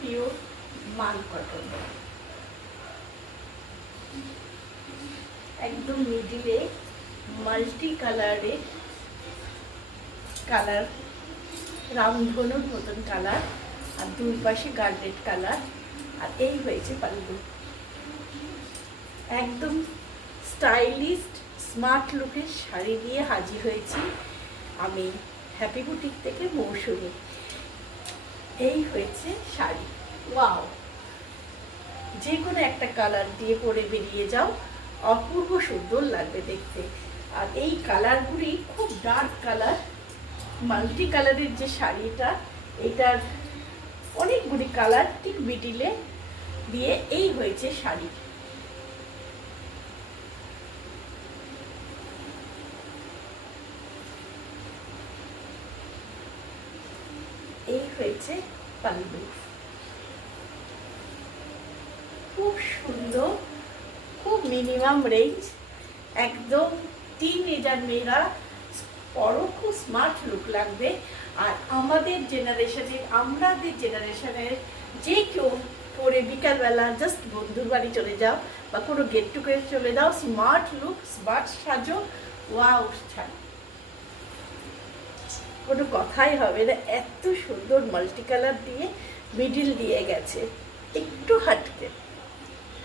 Pure মান cotton, একদম মিডিলে মাল্টি কালারে কালার, রামধনুর মতন কালার, আর দুই পাশে গার্ডেড কালার। আর এই হয়েছে পাল্লু। একদম স্টাইলিস্ট স্মার্ট লুকের শাড়ি দিয়ে হাজির হয়েছি আমি হ্যাপি বুটিক থেকে মৌসুমী। এই হয়েছে শাড়ি। ওয়াও, যে কোনো একটা কালার দিয়ে পরে বেরিয়ে যাও, অপূর্ব সুন্দর লাগবে দেখতে। আর এই কালারগুলি খুব ডার্ক কালার, মাল্টি কালারের যে শাড়িটা, এটার অনেকগুলি কালার ঠিক মিডিলে দিয়ে এই হয়েছে শাড়ি। এই হয়েছে পাল্লু। খুব সুন্দর, খুব মিনিমাম রেঞ্জ, একদম টিনেজার মেয়েরা পরও খুব স্মার্ট লুক লাগবে। আর আমাদের জেনারেশনের যে কেউ পরে বিকালবেলা জাস্ট বন্ধুর বাড়ি চলে যাও বা কোনো গেট টুগেদারে চলে যাও, স্মার্ট লুক, স্মার্ট সাজো, ওয়াও ছাড়, কোনো কথাই হবে না। এত সুন্দর মাল্টি কালার দিয়ে মিডিল দিয়ে গেছে, একটু হাটকে।